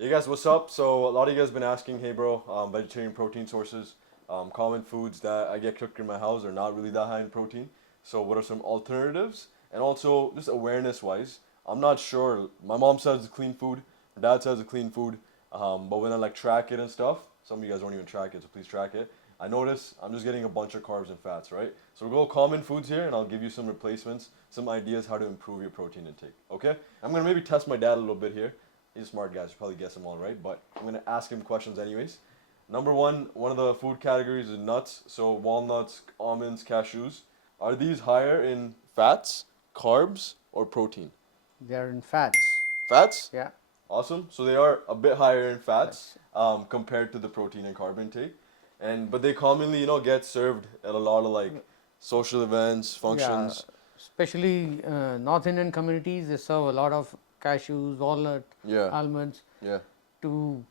Hey guys, what's up? So a lot of you guys been asking, hey bro, vegetarian protein sources, common foods that I get cooked in my house are not really that high in protein. So what are some alternatives? And also just awareness wise, I'm not sure. My mom says it's clean food, my dad says it's clean food, but when I like track it and stuff, some of you guys don't even track it, so please track it. I notice I'm just getting a bunch of carbs and fats, right? So we'll go common foods here, and I'll give you some replacements, some ideas how to improve your protein intake. Okay? I'm gonna maybe test my dad a little bit here. He's a smart guy, so probably guess them all right, but I'm gonna ask him questions anyways. Number one of the food categories is nuts. So walnuts, almonds, cashews. Are these higher in fats, carbs, or protein? They are in fats. Fats? Yeah, Awesome. So they are a bit higher in fats that's compared to the protein and carb intake, and but they commonly get served at a lot of like social events, yeah. functions. Especially North Indian communities, they serve a lot of cashews, walnut, Yeah, almonds yeah, to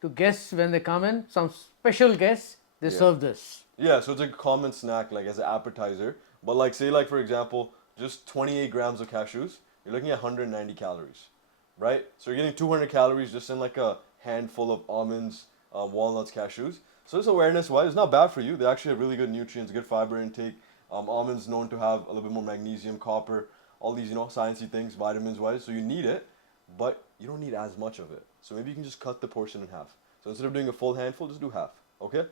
to guests when they come in. Some special guests they yeah. serve this. Yeah, so it's a common snack like as an appetizer. But like say like for example, just 28 grams of cashews, you're looking at 190 calories, right? So you're getting 200 calories just in like a handful of almonds, walnuts, cashews. So this awareness wise, it's not bad for you. They actually have really good nutrients, good fiber intake. Almonds known to have a little bit more magnesium, copper, all these sciencey things, vitamins wise. So you need it, but you don't need as much of it. So maybe you can just cut the portion in half. So instead of doing a full handful, just do half. Okay.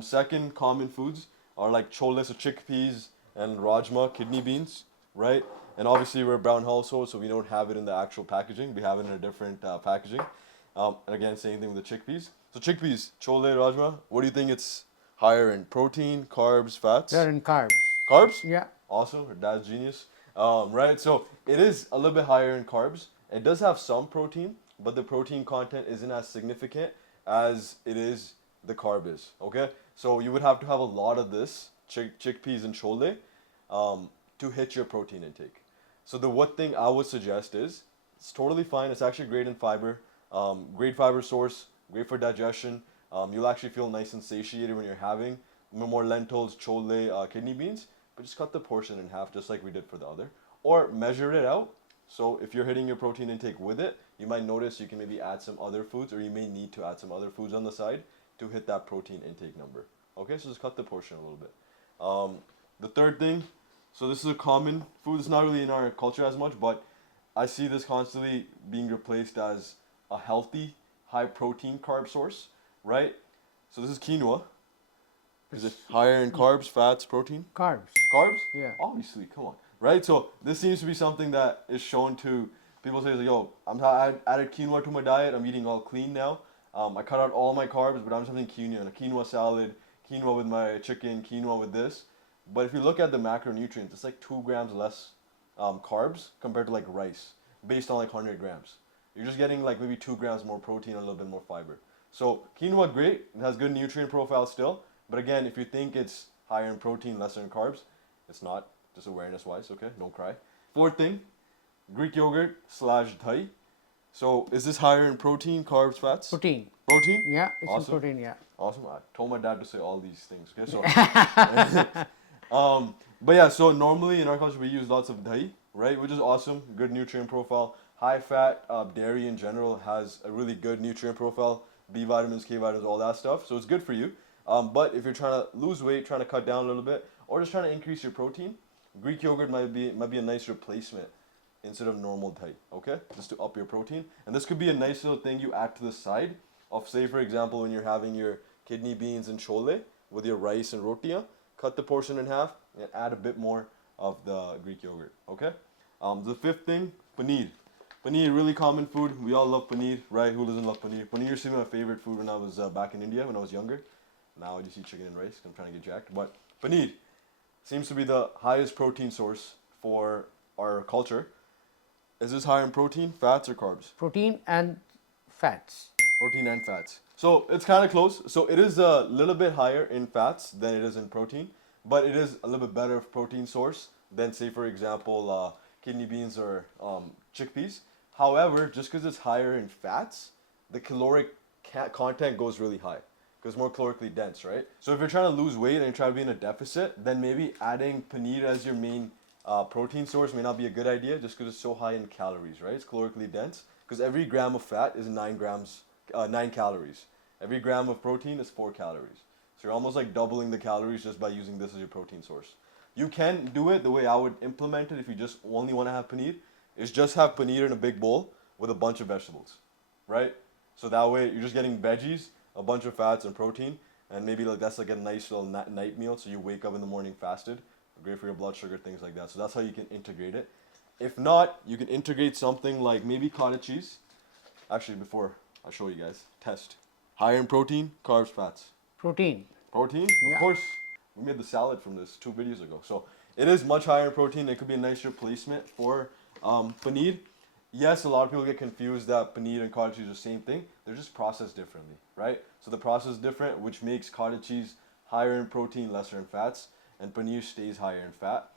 Second common foods are like chole, so chickpeas and rajma, kidney beans, right? And obviously we're a brown household, so we don't have it in the actual packaging. We have it in a different packaging. And again, same thing with the chickpeas. So chickpeas, chole, rajma. What do you think it's higher in? Protein, carbs, They are fats? in carbs. Carbs? Yeah, Awesome. Her dad's genius. Right? So it is a little bit higher in carbs. It does have some protein, but the protein content isn't as significant as it is the carb is. Okay? So you would have to have a lot of this, chickpeas and chole, to hit your protein intake. So the one thing I would suggest is it's totally fine. It's actually great in fiber, great fiber source, great for digestion. You'll actually feel nice and satiated when you're having more lentils, chole, kidney beans, but just cut the portion in half just like we did for the other. Or measure it out. So if you're hitting your protein intake with it, you might notice you can maybe add some other foods or you may need to add some other foods on the side to hit that protein intake number. Okay, so just cut the portion a little bit. The third thing, so this is a common food. It's not really in our culture as much, but I see this constantly being replaced as a healthy, high protein carb source, right? So this is quinoa. Is it it's higher in carbs, fats, protein? carbs. Carbs? Yeah, Obviously, come on. Right? So this seems to be something that is shown to people say, like, yo, I added quinoa to my diet. I'm eating all clean now. I cut out all my carbs, but I'm just having quinoa and a quinoa salad, quinoa with my chicken, quinoa with this. But if you look at the macronutrients, it's like 2 grams less carbs compared to like rice, based on like 100 grams. You're just getting like maybe 2 grams more protein and a little bit more fiber. So quinoa, great. It has good nutrient profile still. But again, if you think it's higher in protein, lesser in carbs, it's not. Just awareness wise, okay? Don't cry. Fourth thing, Greek yogurt slash Thai. So is this higher in protein, carbs, fats? protein. Protein? Yeah, it's in Awesome. protein. Yeah, Awesome. I told my dad to say all these things. Okay, so but yeah, so normally in our culture we use lots of dahi, right? Which is awesome, good nutrient profile. High fat dairy in general has a really good nutrient profile, B vitamins, K vitamins, all that stuff. So it's good for you. But if you're trying to lose weight, trying to cut down a little bit, or just trying to increase your protein, Greek yogurt might be a nice replacement instead of normal dahi. Okay, just to up your protein. And this could be a nice little thing you add to the side of, say, for example, when you're having your kidney beans and chole with your rice and rotia, cut the portion in half and add a bit more of the Greek yogurt. Okay. The fifth thing, paneer. Paneer, really common food. We all love paneer, right? Who doesn't love paneer? Paneer used to be my favorite food when I was back in India when I was younger. Now I just eat chicken and rice. I'm trying to get jacked. But paneer seems to be the highest protein source for our culture. Is this higher in protein, fats, or carbs? protein and fats. Protein and fats. So it's kind of close. So it is a little bit higher in fats than it is in protein, but it is a little bit better protein source than, say, for example, kidney beans or chickpeas. However, just because it's higher in fats, the caloric content goes really high because it's more calorically dense, right? So if you're trying to lose weight and you're trying to be in a deficit, then maybe adding paneer as your main protein source may not be a good idea just because it's so high in calories, right? It's calorically dense because every gram of fat is 9 grams 9 calories. Every gram of protein is 4 calories. So you're almost like doubling the calories just by using this as your protein source. You can do it the way I would implement it if you just only want to have paneer, is just have paneer in a big bowl with a bunch of vegetables, right? So that way you're just getting veggies, a bunch of fats and protein, and maybe like that's like a nice little night meal. So you wake up in the morning fasted, great for your blood sugar, things like that. So that's how you can integrate it. If not, you can integrate something like maybe cottage cheese. Actually, before I show you guys, test. Higher in protein, carbs, fats. Protein. Protein, of Yeah. course. We made the salad from this 2 videos ago. So it is much higher in protein. It could be a nice replacement for paneer. Yes, a lot of people get confused that paneer and cottage cheese are the same thing. They're just processed differently, right? So the process is different, which makes cottage cheese higher in protein, lesser in fats, and paneer stays higher in fat.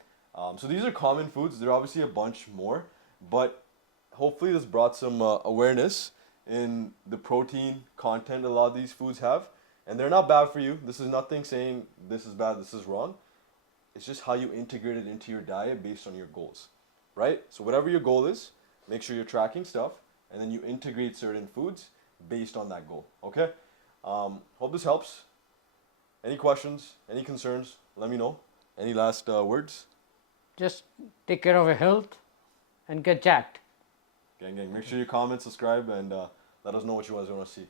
So these are common foods. There are obviously a bunch more, but hopefully this brought some awareness in the protein content a lot of these foods have. And they're not bad for you. This is nothing saying this is bad, this is wrong. It's just how you integrate it into your diet based on your goals, right? So whatever your goal is, make sure you're tracking stuff, and then you integrate certain foods based on that goal, okay? Hope this helps. Any questions, any concerns, let me know. Any last words? Just take care of your health and get jacked. Gang, gang. Make sure you comment, subscribe, and let us know what you guys want to see.